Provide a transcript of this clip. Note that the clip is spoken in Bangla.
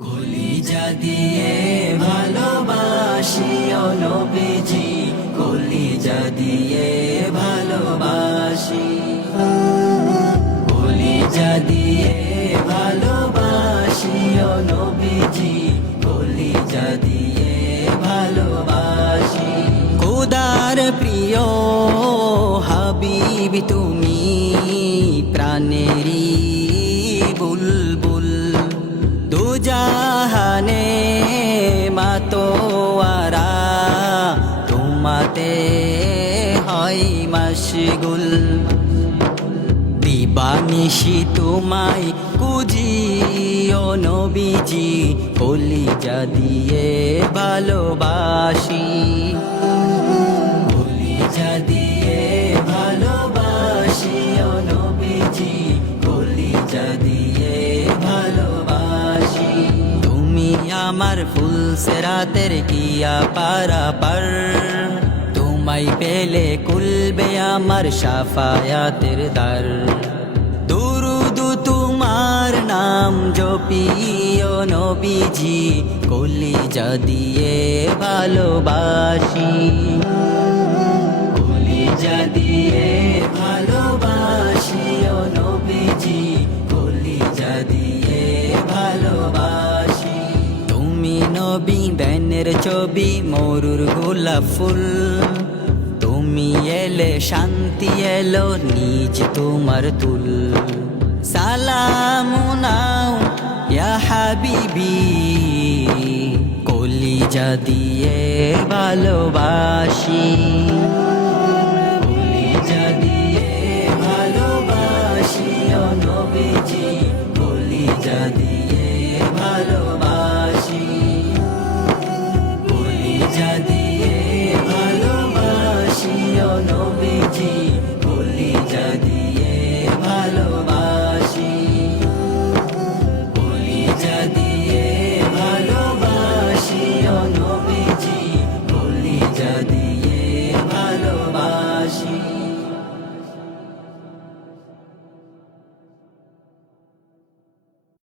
কলিজা দিয়ে ভালোবাসি ও নবীজি, কলিজা দিয়ে ভালোবাসি, কলিজা দিয়ে ভালোবাসি ও নবীজি, কলিজা দিয়ে ভালোবাসি। খোদার প্রিয় হাবিব তুমি, প্রাণেরই বুলবুল, দুজাহানে মাতোয়ারা তোমাতে হয় মশগুল। দিবানিশি তোমায় কুজি ও নবীজি, কলিজা দিয়ে ভালোবাসি, কলিজা দিয়ে ভালোবাসি ও নবীজি, কলিজা দিয়ে ভালোবাসি। তুমি আমার ফুল সেরাতের কিয়া পারাপার, তোমায় পেলে কুলবে আমার শাফায়াতের দ্বার। দুরুদ তোমার নাম জপি ও নবীজি, কলিজা দিয়ে ভালোবাসি, কলিজা দিয়ে ভালোবাসি ও নবীজি, কলিজা দিয়ে ভালোবাসি। তুমি নবী দেনের ছবি মরুর গোলাপ ফুল, তুমি এলে শান্তি এলো নিজ তোমার তুল। সালামু নাও ইয়া হাবিবি, কলিজা দিয়ে ভালোবাসি, কলিজা দিয়ে ভালোবাসি ও নবীজি, কলিজা দিয়ে ভালোবাসি।